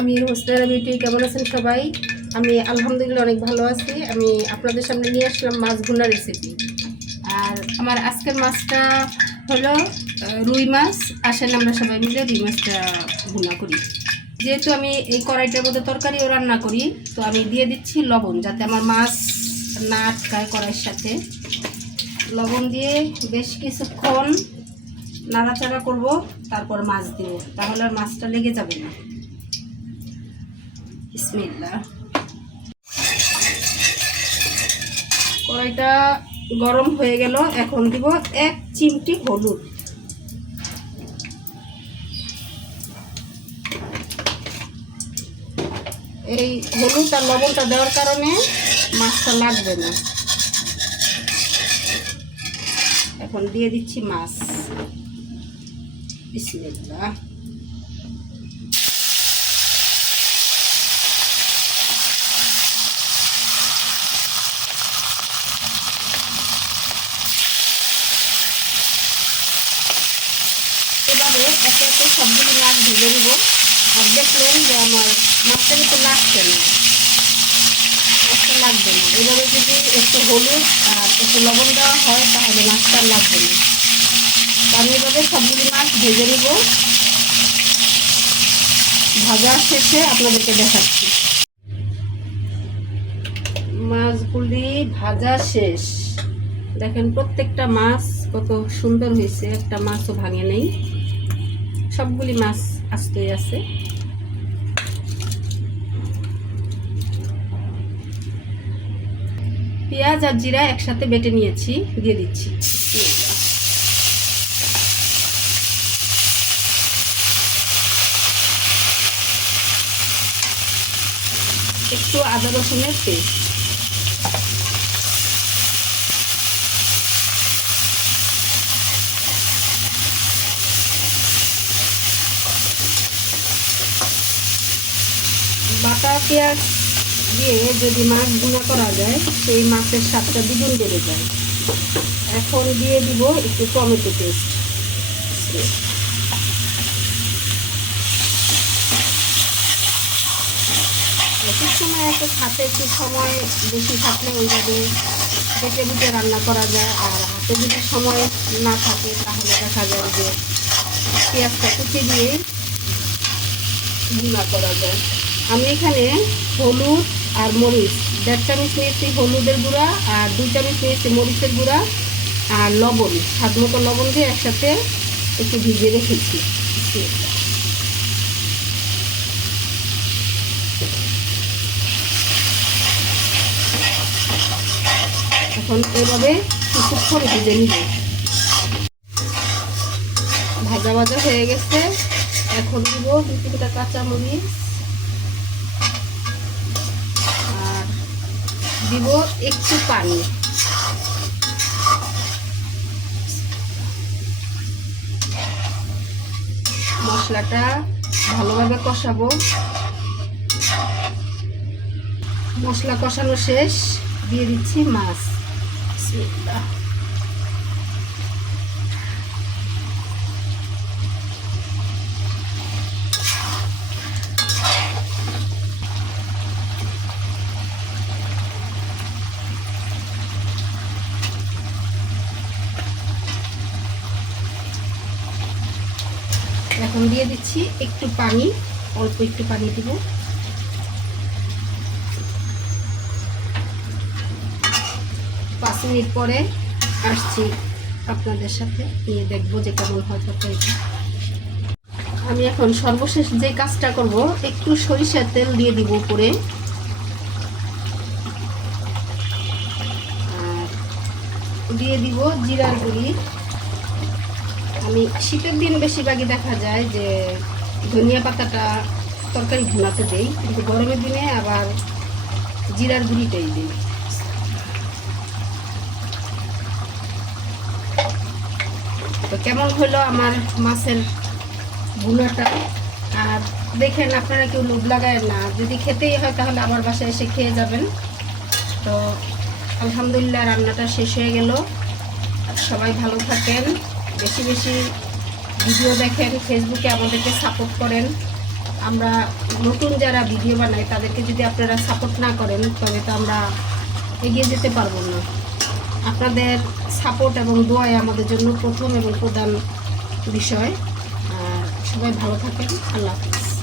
আমি হোসনা বিউটি, কেমন আছেন সবাই? আমি আলহামদুলিল্লাহ অনেক ভালো আছি। আমি আপনাদের সামনে নিয়ে আসলাম মাছ ভুনা রেসিপি। আর আমার আজকের মাছটা হলো রুই মাছ। আসেন আমরা সবাই মিলে রুই মাছটা ভুনা করি। যেহেতু আমি এই কড়াইটার মধ্যে তরকারিও রান্না করি, তো আমি দিয়ে দিচ্ছি লবণ, যাতে আমার মাছ না আটকায় কড়াইয়ের সাথে। লবণ দিয়ে বেশ কিছুক্ষণ নাড়াচাড়া করব, তারপর মাছ দেব, তাহলে আর মাছটা লেগে যাবে না। বিসমিল্লাহ। কড়াইটা গরম হয়ে গেল, এখন দিব 1 চিমটি হলুদ। এই হলুদ আর লবণটা দেওয়ার কারণে মাছটা লাগবে না। এখন দিয়ে দিচ্ছি মাছ। বিসমিল্লাহ। এভাবে একে একে সবগুলি মাছ ভেজে দিব। আর দেখলেন যে আমার মাছটা কিন্তু লাগছে না, মাছটা লাগবে না। এভাবে যদি একটু হলুদ আর একটু লবণ দেওয়া হয় তাহলে মাছটা লাগবে না। আমি এভাবে সবগুলি মাছ ভেজে নিব। ভাজা শেষে আপনাদেরকে দেখাচ্ছি। মাছগুলি ভাজা শেষ। দেখেন প্রত্যেকটা মাছ কত সুন্দর হয়েছে, একটা মাছও ভাঙে নেই, সবগুলি মাছ আস্তেই আছে। পেঁয়াজ আর জিরা একসাথে বেটে নিয়েছি, দিয়ে দিচ্ছি। একটু আদা রসুনের পেস্ট, বাটা পেঁয়াজ দিয়ে যদি মাছ ভুনা করা যায় সেই মাছের স্বাদটা দ্বিগুণ বেড়ে যায়। এখন দিয়ে দিব একটু টমেটো পেস্ট। একটু সময় একটু হাতে একটু সময় বেশি থাকলে ওইভাবে বেটে বেটে রান্না করা যায়। আর হাতে যদি সময় না থাকে তাহলে দেখা যায় যে পেঁয়াজটা কুচি দিয়ে ভুনা করা যায়। আমি এখানে হলুদ আর মরিচ 1.5 চামচ নিয়েছি হলুদের গুঁড়া, আর 2 চামচ নিয়েছি মরিচের গুঁড়া, আর লবণ স্বাদ মতো লবণ দিয়ে একসাথে একটু ভিজিয়ে রেখেছি। এখন এভাবে কিছুক্ষণ ভেজে নিব। ভাজা ভাজা হয়ে গেছে। এখন দিব 2-3টা কাঁচামরিচ, আর দিব একটু পানি। মশলাটা ভালোভাবে কষাবো। মশলা কষানো শেষ, দিয়ে দিচ্ছি মাছ। এখন দিয়ে দিচ্ছি একটু পানি, অল্প একটু পানি দিব। 5 মিনিট পরে আসছি আপনাদের সাথে, নিয়ে দেখবো যে কেমন হয় তরকারিটা। আমি এখন সর্বশেষ যে কাজটা করব, একটু সরিষার তেল দিয়ে দিব উপরে, আর দিয়ে দিব জিরার গুঁড়ি। আমি শীতের দিন বেশিরভাগই দেখা যায় যে ধনিয়া পাতাটা তরকারি ভুনাতে দেই, কিন্তু গরমের দিনে আবার জিরার গুঁড়িটাই দিই। তো কেমন হলো আমার মাছের ভুনাটা, আর দেখেন আপনারা কেউ লোভ লাগায় না, যদি খেতেই হয় তাহলে আমার বাসায় এসে খেয়ে যাবেন। তো আলহামদুলিল্লাহ রান্নাটা শেষ হয়ে গেল। সবাই ভালো থাকেন, বেশি বেশি ভিডিও দেখেন, ফেসবুকে আমাদেরকে সাপোর্ট করেন। আমরা নতুন যারা ভিডিও বানাই তাদেরকে যদি আপনারা সাপোর্ট না করেন তবে তো আমরা এগিয়ে যেতে পারবো না। আপনাদের সাপোর্ট এবং দোয়াই আমাদের জন্য প্রথম এবং প্রধান বিষয়। আর সবাই ভালো থাকেন। আল্লাহ হাফিজ।